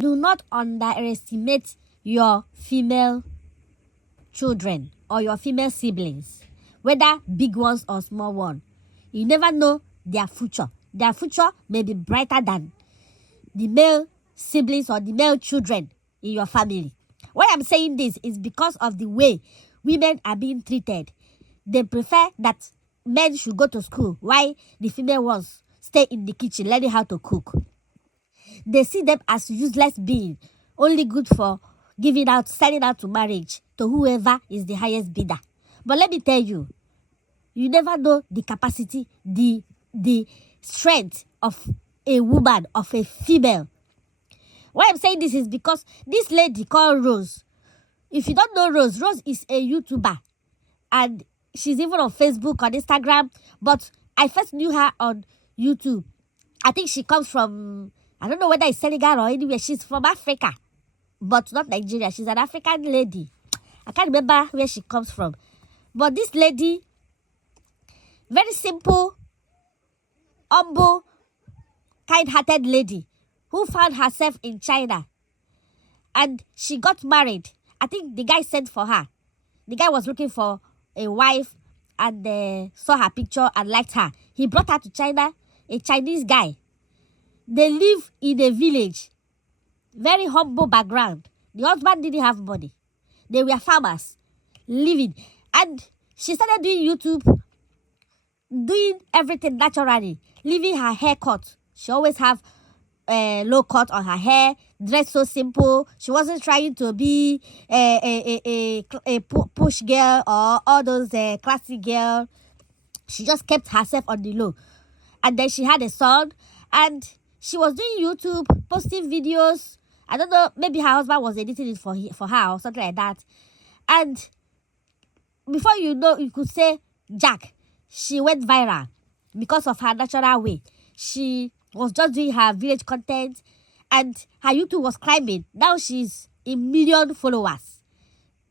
Do not underestimate your female children or your female siblings, whether big ones or small ones. You never know their future. Their future may be brighter than the male siblings or the male children in your family. Why I'm saying this is because of the way women are being treated. They prefer that men should go to school while the female ones stay in the kitchen learning how to cook. They see them as useless beings, only good for selling out to marriage to whoever is the highest bidder. But let me tell you, you never know the capacity, the strength of a woman, of a female. Why I'm saying this is because this lady called Rose, if you don't know Rose, Rose is a YouTuber. And she's even on Facebook, on Instagram. But I first knew her on YouTube. I think she comes from, I don't know whether it's Senegal or anywhere. She's from Africa, but not Nigeria. She's an African lady. I can't remember where she comes from. But this lady, very simple, humble, kind-hearted lady who found herself in China. And she got married. I think the guy sent for her. The guy was looking for a wife and saw her picture and liked her. He brought her to China, a Chinese guy. They live in a village. Very humble background. The husband didn't have money. They were farmers living. And she started doing YouTube, doing everything naturally, leaving her hair cut. She always have low cut on her hair, dressed so simple. She wasn't trying to be a push girl or all those classy girl. She just kept herself on the low. And then she had a son, and she was doing YouTube, posting videos. I don't know, maybe her husband was editing it for her or something like that. And before you know, you could say, Jack, she went viral because of her natural way. She was just doing her village content, and her YouTube was climbing. Now she's a million followers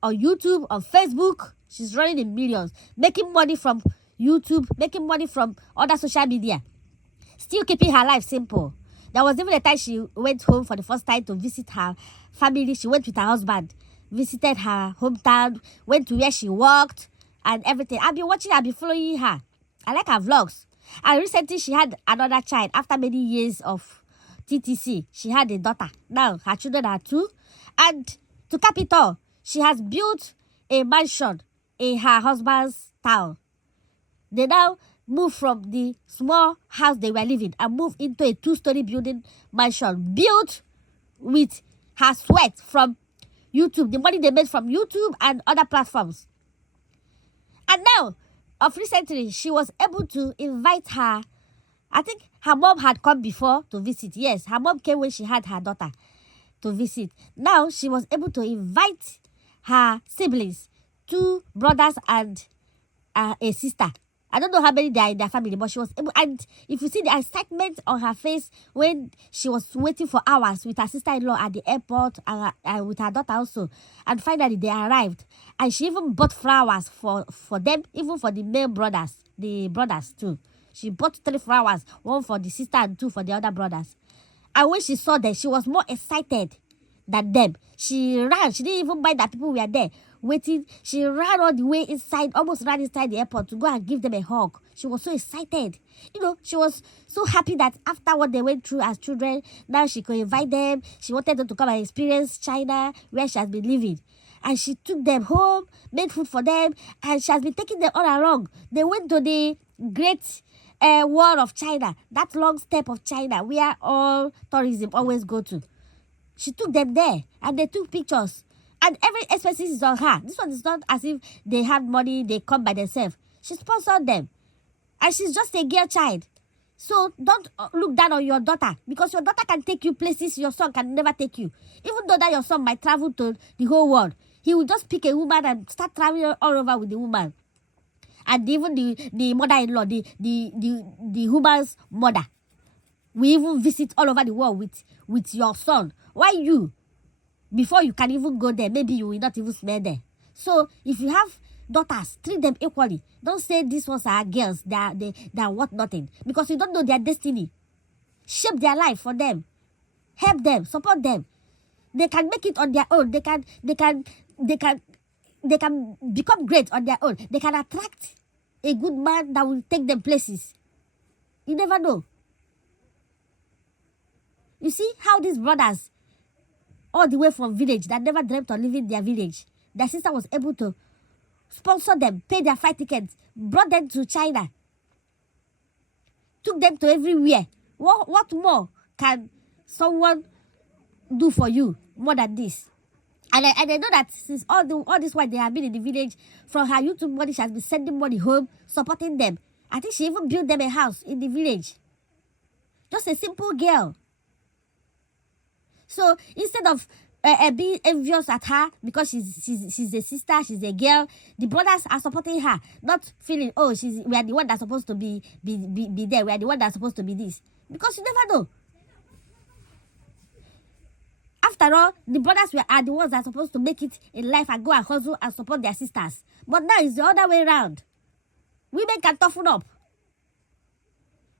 on YouTube, on Facebook. She's running in millions, making money from YouTube, making money from other social media, still keeping her life simple. There was even a time she went home for the first time to visit her family. She went with her husband, visited her hometown, went to where she worked and everything. I've been watching her, I've been following her. I like her vlogs. And recently she had another child. After many years of TTC, she had a daughter. Now her children are 2. And to cap it all, she has built a mansion in her husband's town. They now moved from the small house they were living and moved into a 2-story building mansion built with her sweat from YouTube, the money they made from YouTube and other platforms. And now, of recently, she was able to invite her. I think her mom had come before to visit. Yes, her mom came when she had her daughter to visit. Now, she was able to invite her siblings, 2 brothers and a sister. I don't know how many they are in their family, but she was able. And if you see the excitement on her face when she was waiting for hours with her sister-in-law at the airport and with her daughter also, and finally they arrived, and she even bought flowers for them, even for the male brothers, the brothers too. She bought 3 flowers, 1 for the sister and 2 for the other brothers. And when she saw them, she was more excited than them. She ran. She didn't even mind that people were there waiting. She ran all the way inside, almost ran inside the airport to go and give them a hug. She was so excited. You know, she was so happy that after what they went through as children, now she could invite them. She wanted them to come and experience China, where she has been living. And she took them home, made food for them, and she has been taking them all along. They went to the Great Wall of China, that long step of China, where all tourism always go to. She took them there, and they took pictures. And every expenses is on her. This one is not as if they have money, they come by themselves. She sponsored them. And she's just a girl child. So don't look down on your daughter, because your daughter can take you places your son can never take you. Even though that your son might travel to the whole world, he will just pick a woman and start traveling all over with the woman. And even the mother-in-law, the woman's mother, we even visit all over the world with your son. Why you? Before you can even go there, maybe you will not even smell there. So if you have daughters, treat them equally. Don't say these ones are girls, they are worth nothing, because you don't know their destiny. Shape their life for them. Help them, support them. They can make it on their own. They can become great on their own. They can attract a good man that will take them places. You never know. You see how these brothers, all the way from village, that never dreamt of leaving their village, their sister was able to sponsor them, pay their flight tickets, brought them to China, took them to everywhere. What more can someone do for you more than this? And I know that since all this while they have been in the village, from her YouTube money, she has been sending money home, supporting them. I think she even built them a house in the village. Just a simple girl. So instead of being envious at her because she's a sister, she's a girl, the brothers are supporting her, not feeling, oh, we are the one that's supposed to be there, we are the one that's supposed to be this. Because you never know. After all, the brothers are the ones that are supposed to make it in life and go and hustle and support their sisters. But now it's the other way around. Women can toughen up.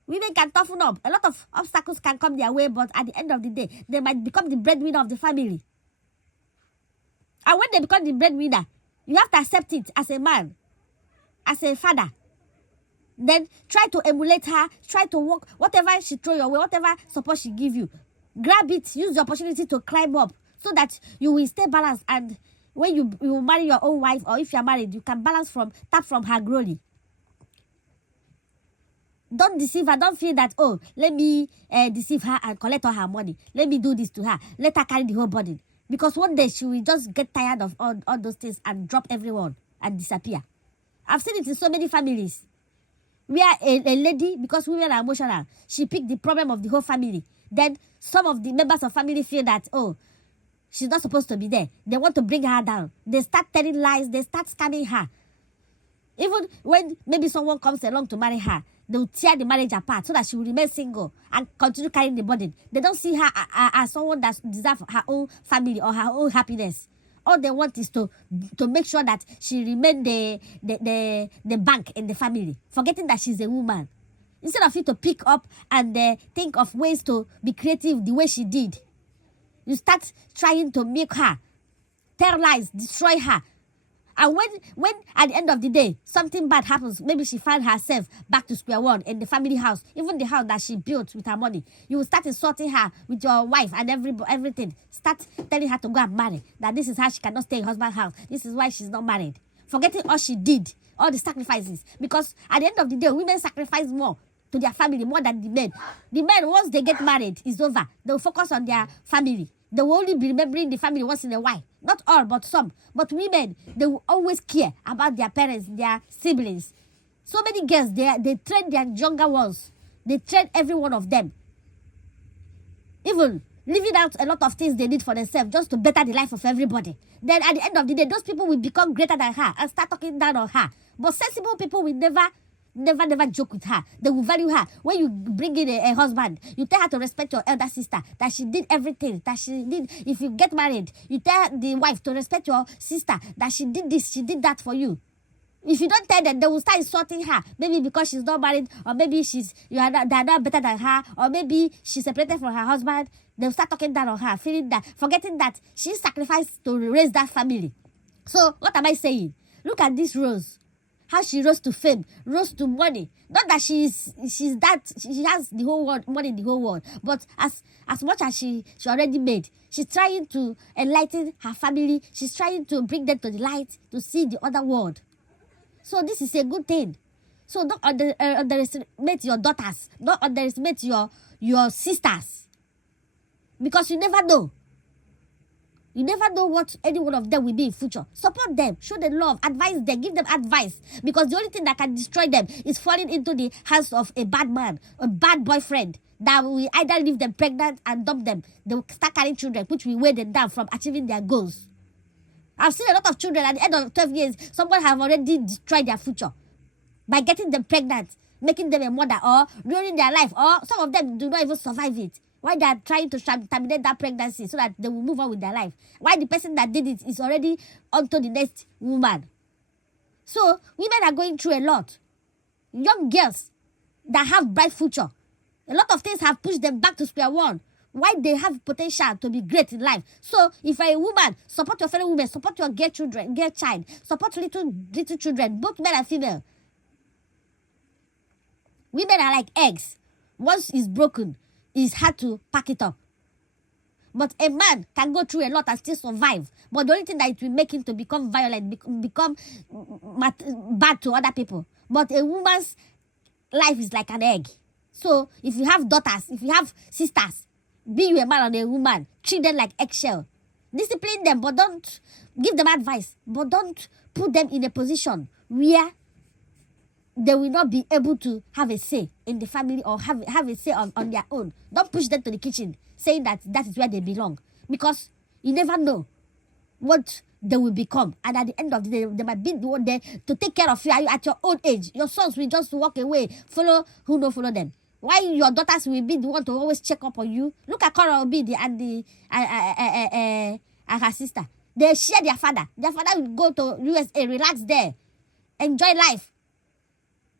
Women can toughen up. A lot of obstacles can come their way, but at the end of the day, they might become the breadwinner of the family. And when they become the breadwinner, you have to accept it as a man, as a father. Then try to emulate her, try to work, whatever she throw your way, whatever support she give you. Grab it, use the opportunity to climb up so that you will stay balanced. And when you marry your own wife, or if you are married, you can tap from her glory. Don't deceive her. Don't feel that, oh, let me deceive her and collect all her money. Let me do this to her. Let her carry the whole burden. Because one day she will just get tired of all those things and drop everyone and disappear. I've seen it in so many families. Where a lady, because women are emotional, she picked the problem of the whole family. Then some of the members of family feel that, oh, she's not supposed to be there. They want to bring her down. They start telling lies. They start scamming her. Even when maybe someone comes along to marry her, they will tear the marriage apart so that she will remain single and continue carrying the burden. They don't see her as someone that deserves her own family or her own happiness. All they want is to make sure that she remain the bank in the family, forgetting that she's a woman. Instead of you to pick up and think of ways to be creative the way she did, you start trying to make her, tell lies, destroy her. And when at the end of the day, something bad happens, maybe she finds herself back to square one in the family house, even the house that she built with her money, you will start insulting her with your wife and everything. Start telling her to go and marry, that this is how she cannot stay in husband's house. This is why she's not married. Forgetting all she did, all the sacrifices. Because at the end of the day, women sacrifice more to their family more than the men. The men, once they get married, it's over. They will focus on their family. They will only be remembering the family once in a while. Not all, but some. But women, they will always care about their parents, their siblings. So many girls, they train their younger ones. They train every one of them. Even leaving out a lot of things they need for themselves just to better the life of everybody. Then at the end of the day, those people will become greater than her and start talking down on her. But sensible people will never joke with her. They will value her. When you bring in a husband, you tell her to respect your elder sister, that she did everything, that she did. If you get married, you tell the wife to respect your sister, that she did this, she did that for you. If you don't tell them, they will start insulting her. Maybe because she's not married, or maybe they're not better than her, or maybe she's separated from her husband. They'll start talking down on her, forgetting that she sacrificed to raise that family. So what am I saying? Look at this Rose. How she rose to fame, rose to money. Not that she has the whole world, money in the whole world, but as much as she already made, she's trying to enlighten her family. She's trying to bring them to the light, to see the other world. So this is a good thing. So don't underestimate your daughters. Don't underestimate your sisters. Because you never know. You never know what any one of them will be in future. Support them, show them love, advise them, give them advice. Because the only thing that can destroy them is falling into the hands of a bad man, a bad boyfriend that will either leave them pregnant and dump them. They will start carrying children, which will weigh them down from achieving their goals. I've seen a lot of children at the end of 12 years, someone have already destroyed their future by getting them pregnant, making them a mother, or ruining their life, or some of them do not even survive it. Why they are trying to terminate that pregnancy so that they will move on with their life. Why the person that did it is already onto the next woman. So women are going through a lot. Young girls that have bright future. A lot of things have pushed them back to square one. why they have potential to be great in life. So if you're a woman, support your fellow women, support your girl child, support little children, both male and female. Women are like eggs. Once it's broken, it's hard to pack it up. But a man can go through a lot and still survive. But the only thing that it will make him to become violent, become bad to other people. But a woman's life is like an egg. So if you have daughters, if you have sisters, be you a man or a woman, treat them like eggshell. Discipline them, but don't give them advice. But don't put them in a position where they will not be able to have a say in the family or have a say on their own. Don't push them to the kitchen saying that is where they belong. Because you never know what they will become. And at the end of the day, they might be the one there to take care of you at your old age. Your sons will just walk away, follow them. Why your daughters will be the one to always check up on you? Look at Cora Obidi and her sister. They share their father. Their father will go to USA, relax there, enjoy life.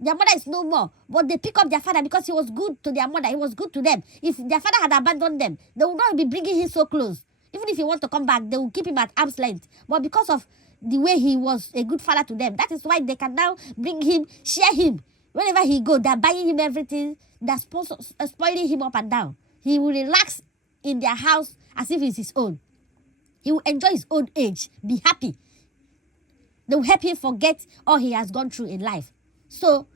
Their mother is no more, but they pick up their father because he was good to their mother. He was good to them. If their father had abandoned them, they would not be bringing him so close. Even if he wants to come back, they will keep him at arm's length. But because of the way he was a good father to them, that is why they can now bring him, share him. Wherever he goes, they're buying him everything. They're spoiling him up and down. He will relax in their house as if it's his own. He will enjoy his old age, be happy. They will help him forget all he has gone through in life. So,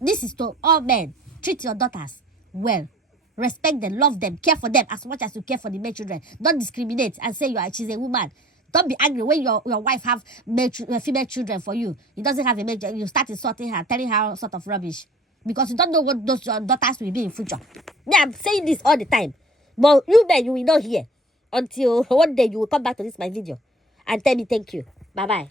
this is to all men. Treat your daughters well. Respect them, love them, care for them as much as you care for the male children. Don't discriminate and say she's a woman. Don't be angry when your wife have female children for you. He doesn't have a male child. You start insulting her, telling her all sort of rubbish. Because you don't know what those your daughters will be in future. Yeah, I'm saying this all the time. But you men, you will not hear until one day you will come back to this my video and tell me thank you. Bye-bye.